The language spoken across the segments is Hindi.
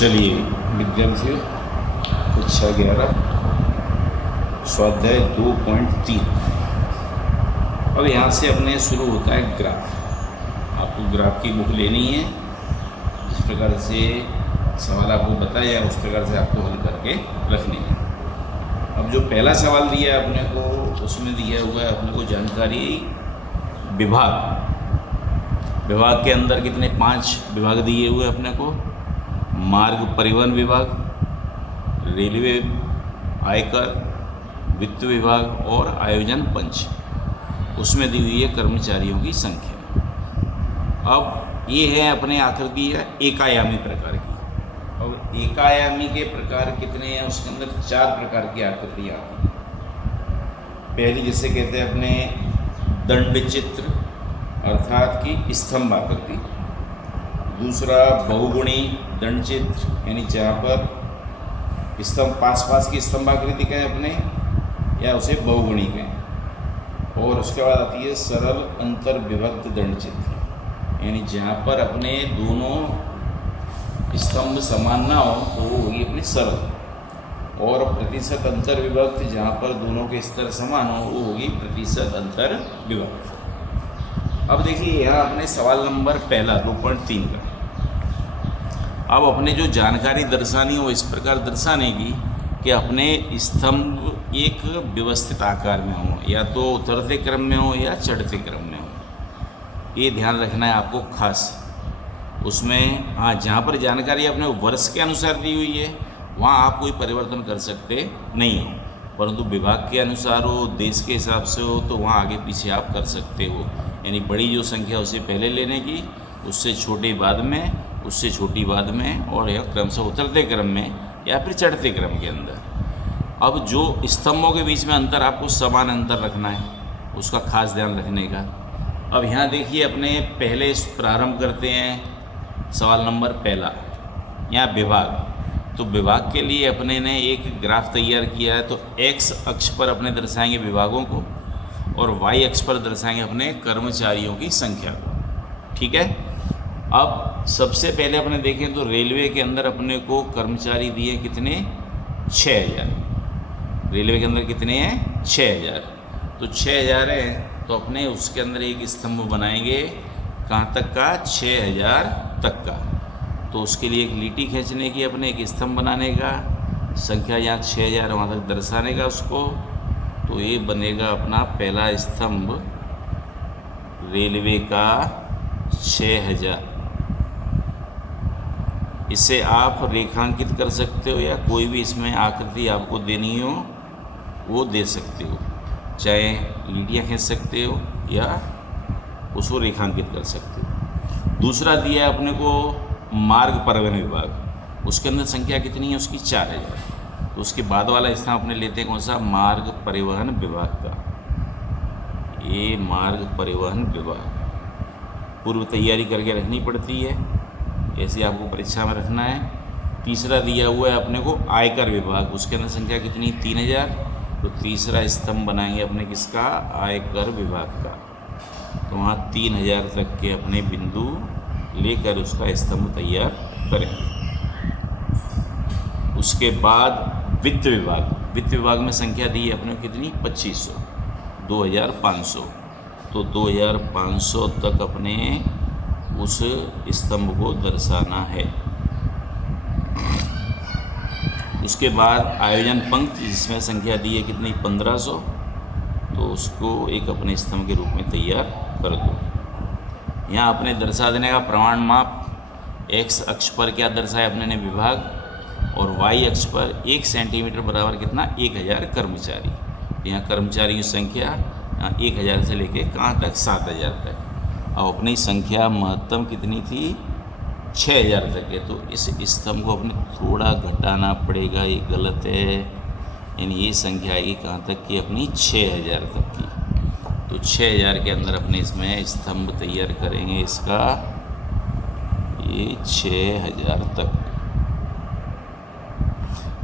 चलिए विद्यार्थियों, कक्षा 11 स्वाध्याय 2.3। अब यहाँ से अपने शुरू होता है ग्राफ। आपको ग्राफ की बुक लेनी है, जिस प्रकार से सवाल आपको बताया उस प्रकार से आपको हल करके रखनी है। अब जो पहला सवाल दिया है अपने को, उसमें दिया हुआ है अपने को जानकारी विभाग के अंदर कितने 5 विभाग दिए हुए अपने को। मार्ग परिवहन विभाग, रेलवे, आयकर, वित्त विभाग और आयोजन पंच। उसमें दी हुई है कर्मचारियों की संख्या। अब ये है अपने आकृति है एकायामी प्रकार की। और एकायामी के प्रकार कितने हैं, उसके अंदर 4 प्रकार की आकृतियाँ आती हैं। पहली जैसे कहते हैं अपने दंड चित्र अर्थात की स्तंभ आकृति। दूसरा बहुगुणी दंड चित्र, यानी जहाँ पर स्तंभ पास की स्तंभ आकृति का है अपने, या उसे बहुगुणी कहें। और उसके बाद आती है सरल अंतर विभक्त दंड चित्र, यानी जहाँ पर अपने दोनों स्तंभ समान ना हो तो वो होगी अपनी सरल। और प्रतिशत अंतर विभक्त, जहाँ पर दोनों के स्तर समान हो वो होगी प्रतिशत अंतर विभक्त। अब देखिए यहाँ अपने सवाल नंबर पहला 2.3 का। अब अपने जो जानकारी दर्शानी हो इस प्रकार दर्शाने की कि अपने स्तंभ एक व्यवस्थित आकार में हो, या तो उतरते क्रम में हो या चढ़ते क्रम में हो। ये ध्यान रखना है आपको खास। उसमें हाँ, जहाँ पर जानकारी अपने वर्ष के अनुसार दी हुई है वहाँ आप कोई परिवर्तन कर सकते नहीं हो, परंतु विभाग के अनुसार हो, देश के हिसाब से हो तो वहाँ आगे पीछे आप कर सकते हो। यानी बड़ी जो संख्या उसे पहले लेने की, उससे छोटी बाद में, उससे छोटी बाद में, और यह क्रम से उतरते क्रम में या फिर चढ़ते क्रम के अंदर। अब जो स्तंभों के बीच में अंतर आपको समान अंतर रखना है, उसका खास ध्यान रखने का। अब यहाँ देखिए अपने पहले प्रारंभ करते हैं सवाल नंबर पहला। यहाँ विभाग, तो विभाग के लिए अपने ने एक ग्राफ तैयार किया है। तो एक्स अक्ष पर अपने दर्शाएंगे विभागों को और वाई अक्ष पर दर्शाएंगे अपने कर्मचारियों की संख्या को। ठीक है। अब सबसे पहले अपने देखें तो रेलवे के अंदर अपने को कर्मचारी दिए कितने, 6000। रेलवे के अंदर कितने हैं, 6000। तो 6000 है तो अपने उसके अंदर एक स्तंभ बनाएंगे, कहाँ तक का, 6000 तक का। तो उसके लिए एक लीटी खींचने की, अपने एक स्तंभ बनाने का, संख्या यहाँ 6000 वहाँ तक दर्शाने का उसको। तो ये बनेगा अपना पहला स्तंभ रेलवे का 6000। इसे आप रेखांकित कर सकते हो या कोई भी इसमें आकृति आपको देनी हो वो दे सकते हो, चाहे लीटियाँ खींच सकते हो या उसको रेखांकित कर सकते हो। दूसरा दिया है अपने को मार्ग परिवहन विभाग। उसके अंदर संख्या कितनी है उसकी, 4000। तो उसके बाद वाला स्थान अपने लेते हैं कौन सा, मार्ग परिवहन विभाग का। ये मार्ग परिवहन विभाग पूर्व तैयारी करके रखनी पड़ती है, ऐसे आपको परीक्षा में रखना है। तीसरा दिया हुआ है अपने को आयकर विभाग। उसके अंदर संख्या कितनी, 3000। तो तीसरा स्तंभ बनाएंगे अपने किसका, आयकर विभाग का। तो वहाँ 3000 तक के अपने बिंदु लेकर उसका स्तंभ तैयार करेंगे। उसके बाद वित्त विभाग में संख्या दी है अपने कितनी, 2500, 2500। तो 2500 तक अपने उस स्तंभ को दर्शाना है। उसके बाद आयोजन पंक्ति, जिसमें संख्या दी है कितनी, 1500। तो उसको एक अपने स्तंभ के रूप में तैयार कर दो। यहाँ अपने दर्शा देने का प्रमाण माप, एक्स अक्ष पर क्या दर्शाया अपने ने, विभाग, और वाई अक्ष पर 1 सेंटीमीटर बराबर कितना, 1000 कर्मचारी। यहाँ कर्मचारी की संख्या 1000 से लेके कहाँ तक, 7000 तक। अब अपनी संख्या महत्तम कितनी थी, 6000 तक है। तो इस स्तंभ को अपने थोड़ा घटाना पड़ेगा, ये गलत है। यानी ये संख्या आएगी कहाँ तक की, अपनी 6000 तक की। तो 6000 के अंदर अपने इसमें स्तंभ तैयार करेंगे इसका, ये 6000 तक।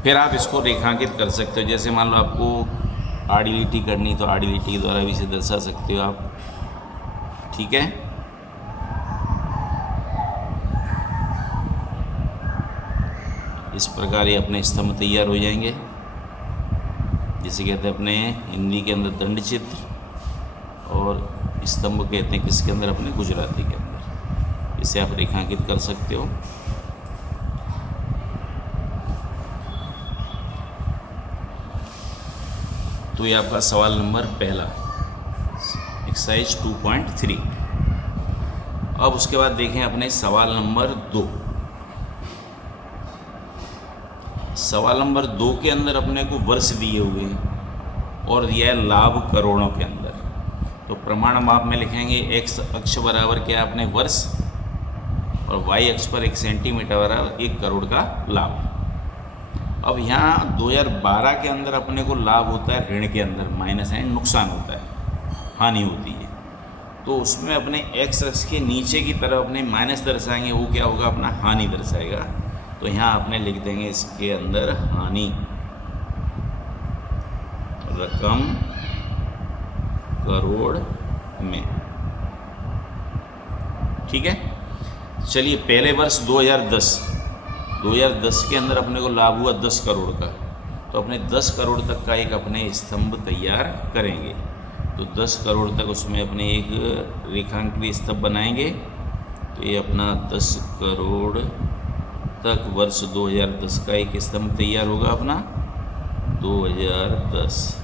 फिर आप इसको रेखांकित कर सकते हो। जैसे मान लो आपको आड़ी लिटी करनी तो आड़ी लिटी के द्वारा भी इसे दर्शा सकते हो आप। ठीक है। इस प्रकार ये अपने स्तंभ तैयार हो जाएंगे, जिसे कहते हैं अपने हिंदी के अंदर दंड चित्र और स्तंभ कहते हैं किसके अंदर, अपने गुजराती के अंदर। इसे आप रेखांकित कर सकते हो। तो ये आपका सवाल नंबर पहला, एक्सरसाइज 2.3। अब उसके बाद देखें अपने सवाल नंबर 2। सवाल नंबर 2 के अंदर अपने को वर्ष दिए हुए हैं और दिया है लाभ करोड़ों के अंदर। तो प्रमाण माप में लिखेंगे x अक्ष बराबर क्या है अपने वर्ष, और y अक्ष पर 1 सेंटीमीटर बराबर 1 करोड़ का लाभ। अब यहाँ 2012 के अंदर अपने को लाभ होता है ऋण के अंदर, माइनस है, नुकसान होता है, हानि होती है। तो उसमें अपने x अक्ष के नीचे की तरफ अपने माइनस दर्शाएंगे, वो क्या होगा, अपना हानि दर्शाएगा। तो यहाँ अपने लिख देंगे इसके अंदर हानि, रकम करोड़ में। ठीक है, चलिए पहले वर्ष 2010 के अंदर अपने को लाभ हुआ 10 करोड़ का। तो अपने 10 करोड़ तक का एक अपने स्तंभ तैयार करेंगे। तो 10 करोड़ तक उसमें अपने एक रेखांकित स्तंभ बनाएंगे। तो ये अपना 10 करोड़ तक वर्ष 2010 का एक स्तंभ तैयार होगा अपना 2010।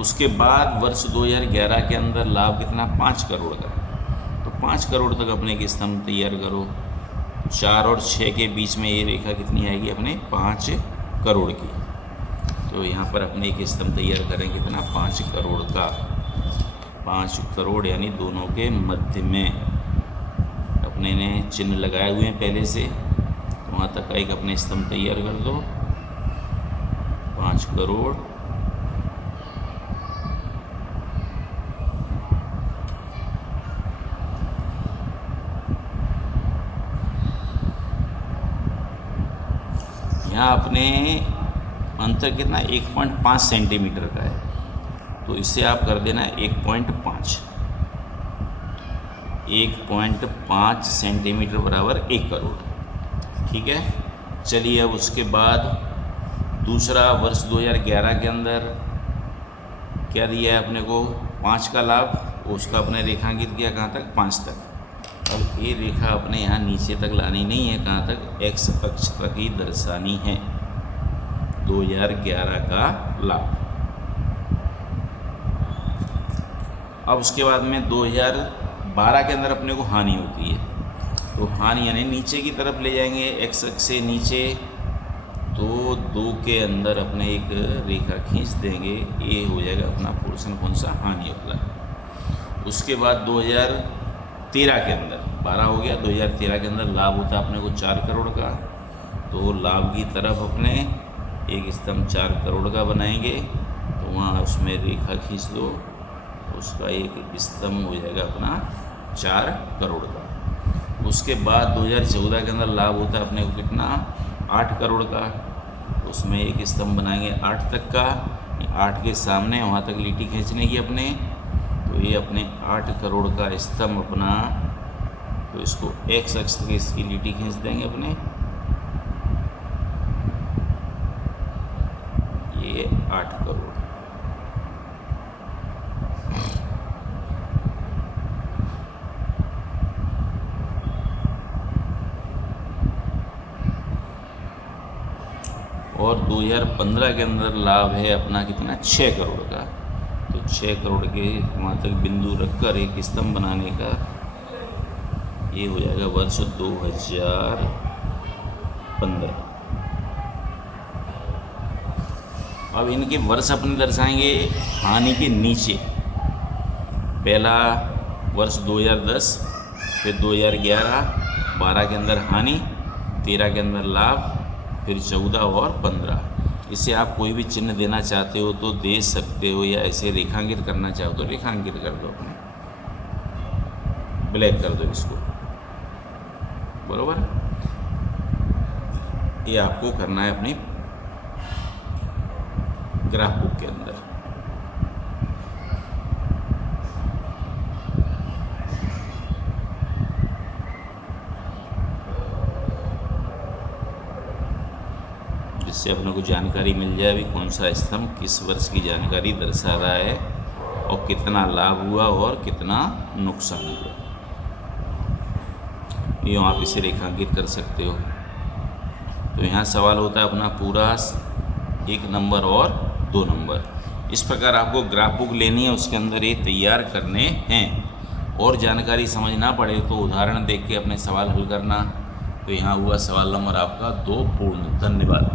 उसके बाद वर्ष 2011 के अंदर लाभ कितना, 5 करोड़ का। तो 5 करोड़ तक अपने एक स्तंभ तैयार करो। 4 और 6 के बीच में ये रेखा कितनी आएगी अपने, 5 करोड़ की। तो यहाँ पर अपने एक स्तंभ तैयार करें कितना, 5 करोड़ का। 5 करोड़ यानी दोनों के मध्य में अपने ने चिन्ह लगाए हुए हैं पहले से, तो वहाँ तक का एक अपने स्तंभ तैयार कर दो, 5 करोड़। यहाँ अपने अंतर कितना, 1.5 सेंटीमीटर का है। तो इसे आप कर देना 1.5 सेंटीमीटर बराबर 1 करोड़। ठीक है, चलिए अब उसके बाद दूसरा वर्ष 2011 के अंदर क्या दिया है अपने को, 5 का लाभ। उसका अपने रेखांकित किया कहाँ तक, 5 तक। अब ये रेखा अपने यहाँ नीचे तक लानी नहीं है, कहाँ तक, x अक्ष तक ही दर्शानी है 2011 का लाभ। अब उसके बाद में 2012 के अंदर अपने को हानि होती है। तो हानि यानी नीचे की तरफ ले जाएंगे, x अक्ष से नीचे। तो 2 के अंदर अपने एक रेखा खींच देंगे, ये हो जाएगा अपना पोर्शन कौन सा, हानि वाला। उसके बाद 2013 के अंदर, 12 हो गया, 2013 के अंदर लाभ होता है अपने को 4 करोड़ का। तो लाभ की तरफ अपने एक स्तंभ 4 करोड़ का बनाएंगे। तो वहाँ उसमें रेखा खींच दो, उसका एक स्तंभ हो जाएगा अपना 4 करोड़ का। उसके बाद 2014 के अंदर लाभ होता है अपने को कितना, 8 करोड़ का। उसमें एक स्तंभ बनाएंगे 8 तक का, 8 के सामने वहाँ तक लिट्टी खींचने की अपने। तो ये अपने 8 करोड़ का स्तंभ अपना, तो इसको x अक्ष तक इसकी लिट्टी खींच देंगे अपने, ये 8 करोड़। और 2015 के अंदर लाभ है अपना कितना, 6 करोड़ का। तो 6 करोड़ के वहाँ तक बिंदु रखकर एक स्तंभ बनाने का ये हो जाएगा वर्ष 2015। अब इनके वर्ष अपने दर्शाएंगे हानि के नीचे। पहला वर्ष 2010, फिर 2011, 12 के अंदर हानि, 13 के अंदर लाभ, फिर 14 और 15। इसे आप कोई भी चिन्ह देना चाहते हो तो दे सकते हो, या ऐसे रेखांकित करना चाहो तो रेखांकित कर दो, अपने ब्लैक कर दो इसको, बरोबर। ये आपको करना है अपनी ग्राफ बुक के अंदर। से अपने को जानकारी मिल जाए भी कौन सा स्तंभ किस वर्ष की जानकारी दर्शा रहा है और कितना लाभ हुआ और कितना नुकसान हुआ। यूँ आप इसे रेखांकित कर सकते हो। तो यहाँ सवाल होता है अपना पूरा 1 नंबर और 2 नंबर। इस प्रकार आपको ग्राफ बुक लेनी है, उसके अंदर ये तैयार करने हैं। और जानकारी समझ ना पड़े तो उदाहरण देख के अपने सवाल हल करना। तो यहाँ हुआ सवाल नंबर आपका 2 पूर्ण। धन्यवाद।